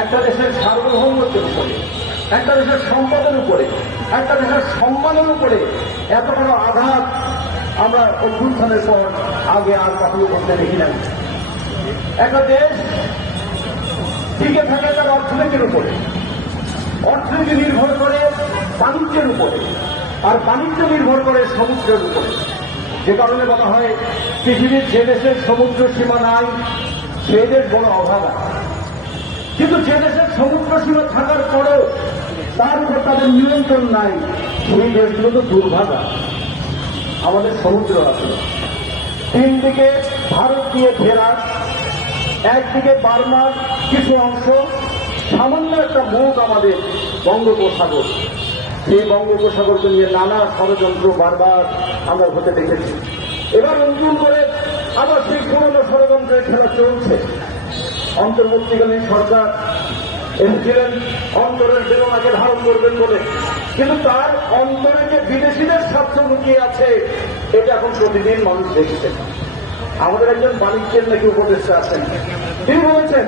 একটা দেশের সার্বভৌমত্বের উপরে একটা দেশের সম্পদের উপরে, একটা দেশের সম্মানের উপরে এত বড় আঘাত আমরা অভ্যুত্থানের পর আগে আর কখনো করতে দেখি না একটা দেশ টিকে থাকে তার অর্থনীতির উপরে, অর্থনীতি নির্ভর করে বাণিজ্যের উপরে, আর বাণিজ্য নির্ভর করে সমুদ্রের উপরে। যে কারণে বলা হয় পৃথিবীর যে দেশের সমুদ্র সীমা নাই, সেই দেশ বড় অভাগা কিন্তু যে দেশের সমুদ্র সীমা থাকার পরেও তার উপর তাদের নিয়ন্ত্রণ নাই, সেই দেশগুলো তো দুর্ভাগা। আমাদের সমুদ্র আছে। তিন দিকে ভারত দিয়ে ঘেরা, একদিকে বার্মার কিছু অংশ, সামান্য একটা মুখ আমাদের বঙ্গোপসাগর। সেই বঙ্গোপসাগরকে নিয়ে নানা ষড়যন্ত্র বারবার আমরা হতে দেখেছি। এবার নতুন করে আবার সেই পুরনো ষড়যন্ত্রের খেলা চলছে। অন্তর্বর্তীকালীন সরকার এসেছিলেন, অন্তরের বেদনাকে ধারণ করবেন বলে। কিন্তু তার অন্তরে যে বিদেশিদের স্বার্থ লুকিয়ে আছে, এটা এখন প্রতিদিন মানুষ দেখছে। আমাদের একজন বাণিজ্যের নাকি উপদেষ্টা আছেন। তিনি বলেছেন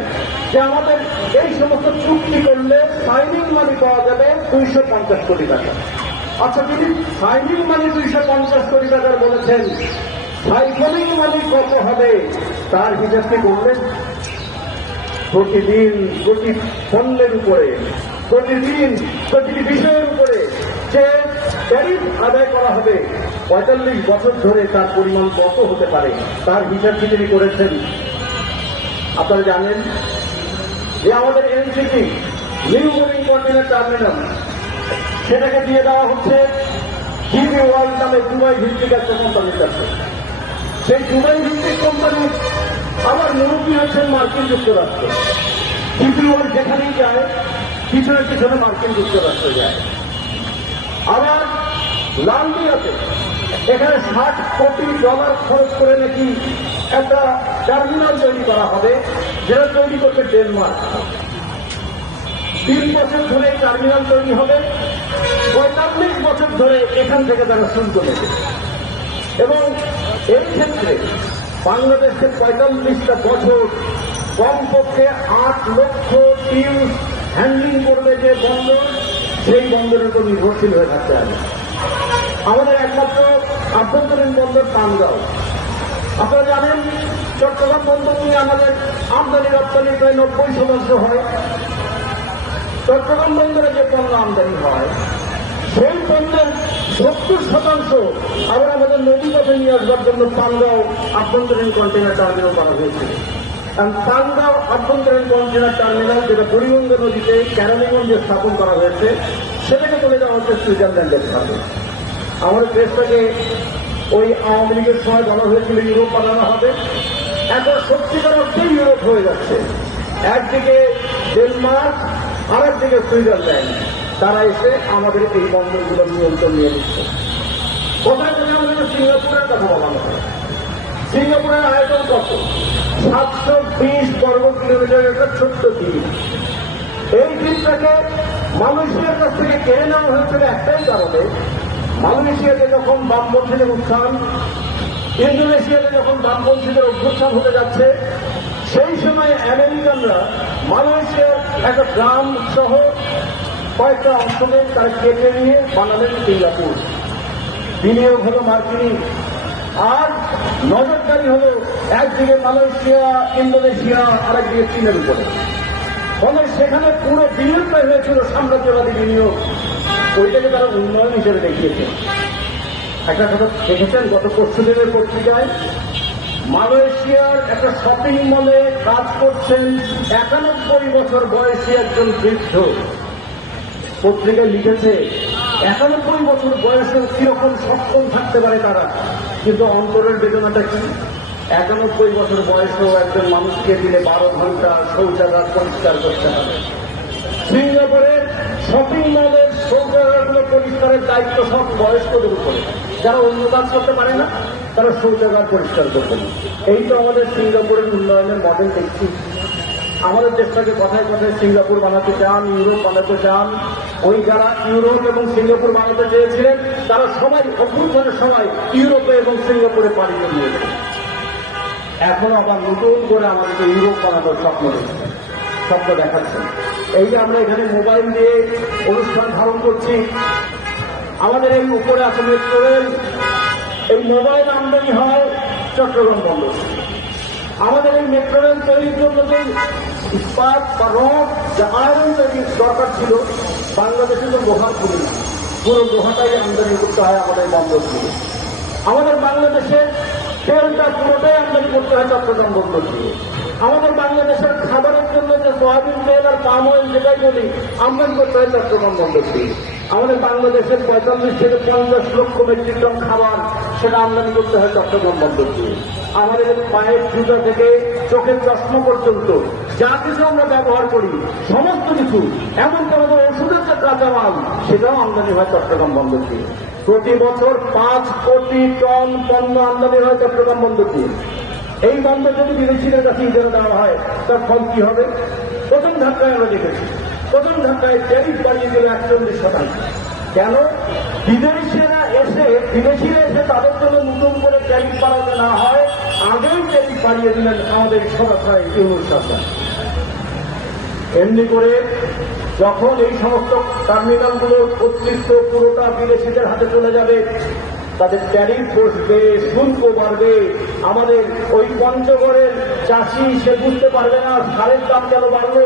যে আমাদের এই সমস্ত চুক্তি করলে সাইনিং মানি পাওয়া যাবে দুইশো পঞ্চাশ কোটি টাকা। আচ্ছা তিনি সাইনিং মানি দুইশো পঞ্চাশ কোটি টাকার বলেছেন। সাইকেলিং মানি কত হবে? তার হিসাবটি করলেন প্রতিদিন প্রতি পণ্যের উপরে, প্রতিদিন প্রতিটি বিষয়ের উপরে যে ট্যারিফ আদায় করা হবে, পঁয়তাল্লিশ বছর ধরে তার পরিমাণ কত হতে পারে, তার হিসাবটি তিনি করেছেন। আপনারা জানেন যে আমাদের NCP new moving container terminal সেটাকে দিয়ে দেওয়া হচ্ছে জিবি ওয়ার্ল্ড নামে দুবাই ভিত্তিক একটা কোম্পানির কাছে। সেই দুবাই ভিত্তিক কোম্পানি আবার মুরব্বী হচ্ছেন মার্কিন যুক্তরাষ্ট্র। জিবি ওয়ার্ল্ড যেখানেই যায়, পিছনে পিছনে মার্কিন যুক্তরাষ্ট্র যায়। আবার লালদিয়াতে এখানে ষাট কোটি ডলার খরচ করে নাকি একটা টার্মিনাল তৈরি করা হবে, যেটা তৈরি করবে ডেনমার্ক। তিন বছর ধরে টার্মিনাল তৈরি হবে, পঁয়তাল্লিশ বছর ধরে এখান থেকে তারা নেবে। এবং এই ক্ষেত্রে বাংলাদেশের পঁয়তাল্লিশটা বছর কমপক্ষে আট লক্ষ টিম হ্যান্ডলিং করবে যে বন্দর, সেই বন্দরের উপর নির্ভরশীল হয়ে থাকতে হবে। আমাদের একমাত্র আভ্যন্তরীণ বন্দর পানগাঁও আপনারা জানেন, চট্টগ্রাম বন্দর নিয়ে আমাদের আমদানি রপ্তানি প্রায় নব্বই শতাংশ হয়। চট্টগ্রাম বন্দরে যে পণ্য আমদানি হয় সেই পণ্যের সত্তর শতাংশ আবার আমাদের নদী পথে নিয়ে আসবার জন্য পানগাঁও আভ্যন্তরীণ কন্টেনার টার্মিনাল করা হয়েছিল কারণ পানগাঁও আভ্যন্তরীণ কন্টেনার টার্মিনাল যেটা বুড়িগঙ্গ নদীতে ক্যারালিগঞ্জে স্থাপন করা হয়েছে, সেটাকে চলে যাওয়া হচ্ছে সুইজারল্যান্ডের সাথে। আমাদের দেশটাকে ওই আওয়ামী লীগের সময় বলা হয়েছিল ইউরোপ বানানো হবে। এখন সত্যিকার অর্থেই ইউরোপ হয়ে যাচ্ছে। একদিকে ডেনমার্ক আর একদিকে সুইজারল্যান্ড। তারা এসে আমাদের এই বন্দরগুলোর নিয়ন্ত্রণ নিয়ে নিচ্ছে। কোথায় কোথায় আমাদের সিঙ্গাপুরের কথা বলানো হয়। সিঙ্গাপুরের আয়তন কত? সাতশো বিশ বর্গ কিলোমিটার একটা ছোট্ট দ্বীপ। এই দ্বীপটাকে মালয়েশিয়ার কাছ থেকে কেড়ে নেওয়া হয়েছিল একটাই কারণে। মালয়েশিয়াতে যখন বামপন্থীদের উত্থান, ইন্দোনেশিয়াতে যখন বামপন্থীদের অভ্যুত্থান হতে যাচ্ছে, সেই সময় আমেরিকানরা মালয়েশিয়ার একটা গ্রাম সহ কয়েকটা অঞ্চলে তারা কেটে নিয়ে বানালেন সিঙ্গাপুর। বিনিয়োগ হলো মার্কিনী। আর নজরদারি হলো একদিকে মালয়েশিয়া, ইন্দোনেশিয়া আর একদিকে চীনের উপরে। ফলে সেখানে পুরো বিনিয়োগটা হয়েছিল সাম্রাজ্যবাদী বিনিয়োগ। ওইটাকে তারা উন্নয়ন হিসেবে দেখিয়েছে। একটা কথা দেখেছেন গত পরশু দিনের পত্রিকায়? মালয়েশিয়ার একটা শপিং মলে কাজ করছেন একানব্বই বছর বয়সী একজন বৃদ্ধ। পত্রিকায় লিখেছে, একানব্বই বছর বয়সে কীরকম সক্ষম থাকতে পারে তারা? কিন্তু অন্তরের বেদনাটা কি? একানব্বই বছর বয়সেও একজন মানুষকে দিলে বারো ঘণ্টা শৌচাগার পরিষ্কার করতে হবে। সিঙ্গাপুরে শপিং মলের শৌচাগারগুলো পরিষ্কারের দায়িত্ব সব বয়স্কদের উপরে। যারা অন্য কাজ করতে পারে না, তারা শৌচাগার পরিষ্কার করবে এই তো আমাদের সিঙ্গাপুরের উন্নয়নের মডেল দেখছি। আমাদের দেশটাকে কথায় কথায় সিঙ্গাপুর বানাতে চান, ইউরোপ বানাতে চান ওই যারা ইউরোপ এবং সিঙ্গাপুর বানাতে চেয়েছিলেন, তারা সবাই অভ্যুত্থানের সময় ইউরোপে এবং সিঙ্গাপুরে পাড়ি জমিয়েছে এখন আবার নতুন করে আমাদেরকে ইউরোপ বানানোর স্বপ্ন দেখছে, স্বপ্ন দেখাচ্ছেন এই যে আমরা এখানে মোবাইল দিয়ে অনুষ্ঠান ধারণ করছি, আমাদের এই উপরে আছে মেট্রো রেল। এই মোবাইল আমদানি হয় চট্টগ্রাম বন্দর। আমাদের এই মেট্রো রেল তৈরির জন্য যে ইস্পাত বা রড, যে আয়রন তৈরির দরকার ছিল বাংলাদেশে তো লোহা পুরি না। পুরো লোহাটাই আমদানি করতে হয় আমাদের বন্দর থেকে আমাদের বাংলাদেশে তেলটা পুরোটাই আমদানি করতে হয় চট্টগ্রাম বন্দর থেকে আমাদের বাংলাদেশের খাবারের জন্য যে সয়াবিন তেল আর পাম অয়েল যেটাই বলি, আমদানি করতে হয় চট্টগ্রাম বন্দর থেকে আমাদের বাংলাদেশের পঁয়তাল্লিশ থেকে পঞ্চাশ লক্ষ মেট্রিক টন খাবার সেটা আমদানি করতে হয় চট্টগ্রাম বন্দর থেকে আমাদের পায়ের জুতা থেকে চোখের চশমা পর্যন্ত যা কিছু আমরা ব্যবহার করি, সমস্ত কিছু, এমনকি আমাদের ওষুধের যে কাঁচামাল সেটাও আমদানি হয় চট্টগ্রাম বন্দর থেকে প্রতি বছর পাঁচ কোটি টন পণ্য আমদানি হয় চট্টগ্রাম বন্দর থেকে এই বন্দর যদি বিদেশিদের কাছে ইজারা দেওয়া হয়, তার ফল কি হবে? প্রথম ধাক্কায় আমরা দেখেছি। প্রথম ধাক্কায় ট্যারিফ বাড়িয়ে দিল একচল্লিশ শতাংশ। কেন? বিদেশিরা এসে বিদেশিরা এসে তাদের জন্য নতুন করে ট্যারিফ বাড়াতে না হয় আগেই ট্যারিফ বাড়িয়ে দিলেন আমাদের সরকার ইউনুস এমনি করে যখন এই সমস্ত টার্মিনালগুলো অতিরিক্ত পুরোটা বিদেশিদের হাতে চলে যাবে, তাদের ট্যারিফ বসবে, শুল্ক বাড়বে, আমাদের ওই পঞ্চগড়ের চাষি সে বুঝতে পারবে না সারের দাম কেন বাড়লো?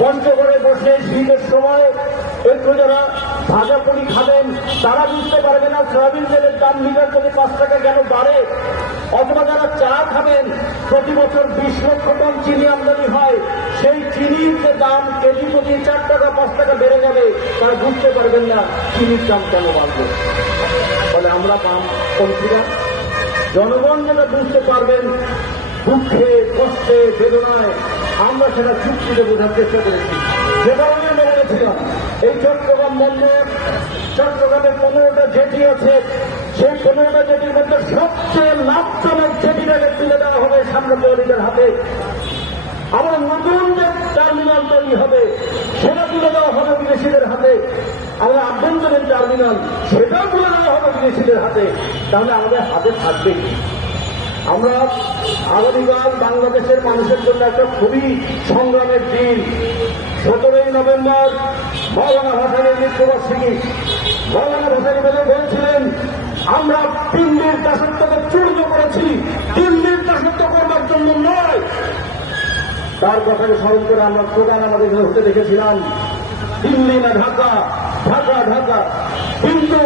পঞ্চগড়ে বসে শীতের সময় একটু যারা ভাজা পুরি খাবেন, তারা বুঝতে পারবে না, সয়াবিন তেলের দাম লিটার যদি পাঁচ টাকা কেন বাড়ে? অথবা যারা চা খাবেন, প্রতি বছর বিশ লক্ষ টন চিনি আমদানি হয়। সেই চিনির যে দাম, কেজি প্রতি চার টাকা, পাঁচ টাকা বেড়ে যাবে। তারা বুঝতে পারবেন না চিনির দাম কেন বাড়বে। ফলে আমরা পাম পন্থীরা, জনগণ যেটা বুঝতে পারবেন দুঃখে, কষ্টে, বেদনায়, আমরা সেটা চুক্তিতে বোঝার চেষ্টা করেছি। যে কারণে আমরা বলেছিলাম, এই চট্টগ্রাম বন্দর চট্টগ্রামে পনেরোটা জেটি আছে, সেই পনেরোটা জেটির মধ্যে সবচেয়ে লাভজনক জেটিটাকে তুলে দেওয়া হবে সাম্রাজ্যবাদীদের হাতে। আবার নতুন যে টার্মিনাল তৈরি হবে, সেটা দেওয়া হবে বিদেশিদের হাতে। আমাদের আভ্যন্তরীণ টার্মিনাল, সেটাও তুলে দেওয়া হবে হাতে। তাহলে আমাদের হাতে থাকবে আমরা আগামীকাল বাংলাদেশের মানুষের জন্য একটা খুবই সংগ্রামের দিন। নভেম্বর মৌলানা ভাসানের মৃত্যুবার্ষিকী মৌলানা ভাসানি বেদে বলছিলেন, আমরা দিল্লির দাসত্বকে চূর্ণ করেছি। দিল্লির দাসত্ব করবার জন্য নয়। তার কথাকে স্মরণ করে আমরা প্রধান আমাদের হতে দেখেছিলাম, দিল্লি না ঢাকা ঢাকা ঢাকা। কিন্তু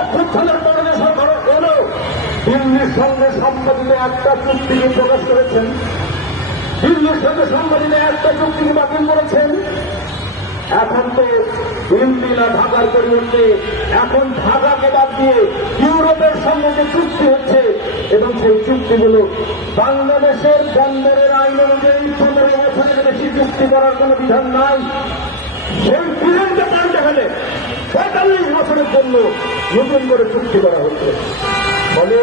অভ্যুত্থানের কারণে সরকার এলো দিল্লির সঙ্গে সম্পাদিত একটা চুক্তিকে প্রকাশ করেছেন। দিল্লির সঙ্গে সম্পাদিত একটা চুক্তিকে বাতিল করেছেন। এখন তো না ঢাকার পরিবর্তে এখন ঢাকাকে বাদ দিয়ে ইউরোপের সঙ্গে যে চুক্তি হচ্ছে, এবং সেই চুক্তিগুলো বাংলাদেশের বন্দরের আইন অনুযায়ী পনেরো বছরের বেশি চুক্তি করার কোনো বিধান নাই। সেই বিধানকে পাল্টে ফেলে পঁয়তাল্লিশ বছরের জন্য নতুন করে চুক্তি করা হচ্ছে। ফলে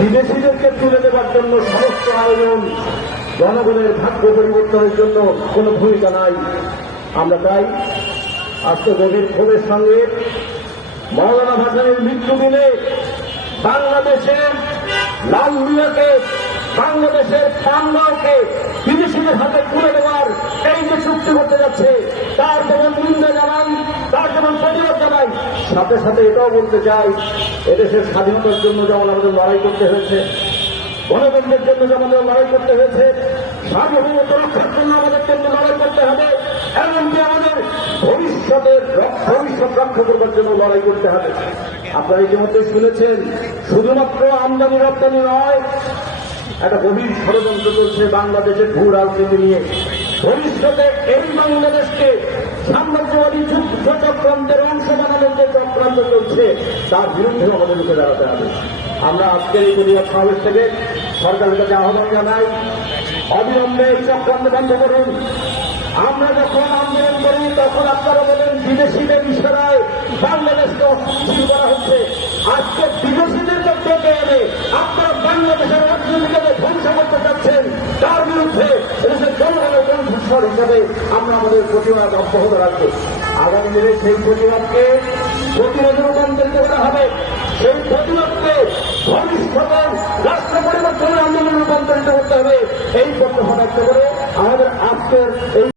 বিদেশিদেরকে তুলে দেওয়ার জন্য সমস্ত আয়োজন জনগণের ভাগ্য পরিবর্তনের জন্য কোনো ভূমিকা নাই। আমরা তাই আজকে গভীর ক্ষোভের সঙ্গে মৌলানা ভাসানের মৃত্যু দিনে বাংলাদেশের লাল লালমিয়াকে বাংলাদেশের পান্নাকে বিদেশিদের হাতে তুলে দেওয়ার এই যে চুক্তি করতে যাচ্ছে, তার যেমন নিন্দা জানাই, তার যেমন প্রতিবাদ জানাই, সাথে সাথে এটাও বলতে চাই, এদেশের স্বাধীনতার জন্য যেমন আমাদের লড়াই করতে হয়েছে, গণতন্ত্রের জন্য যেমন আমাদের লড়াই করতে হয়েছে, সার্বভৌমত্ব রক্ষার জন্য আমাদের জন্য লড়াই করতে হবে এমনকি আমাদের ভবিষ্যতের ভবিষ্যৎ রক্ষা করবার জন্য লড়াই করতে হবে। আপনারা ইতিমধ্যে শুনেছেন, শুধুমাত্র আমদানি রপ্তানি নয়, একটা গভীর ষড়যন্ত্র চলছে বাংলাদেশের ভূ রাজনীতি নিয়ে। ভবিষ্যতে এই বাংলাদেশকে সাম্রাজ্যবাদী যুদ্ধ চক্রান্তের অংশ বানানোর যে চক্রান্ত চলছে, তার বিরুদ্ধে আমাদের রুখে দাঁড়াতে হবে। আমরা আজকের এই প্রতিবাদ সমাবেশ থেকে সরকারের কাছে আহ্বান জানাই, অবিলম্বে চক্রান্ত বন্ধ করুন। আমরা যখন আন্দোলন করি, তখন আপনারা বলেন বিদেশিদের ইশারায় বাংলাদেশকে অস্থিতিশীল করা হচ্ছে। আজকে বিদেশিদেরকে ডেকে এনে আপনারা বাংলাদেশের অর্থনীতিকে ধ্বংস করতে চাচ্ছেন, তার বিরুদ্ধে এদেশের জনগণের হিসাবে আমরা আমাদের প্রতিবাদ অব্যাহত রাখব। আগামী দিনে সেই প্রতিবাদকে প্রতিবাদে রূপান্তরিত করা হবে। সেই প্রতিবাদকে ভবিষ্যতের রাষ্ট্র পরিবর্তনের আন্দোলনে রূপান্তরিত করতে হবে। এই প্রত্যাশা ব্যক্ত করে আমাদের আজকের এই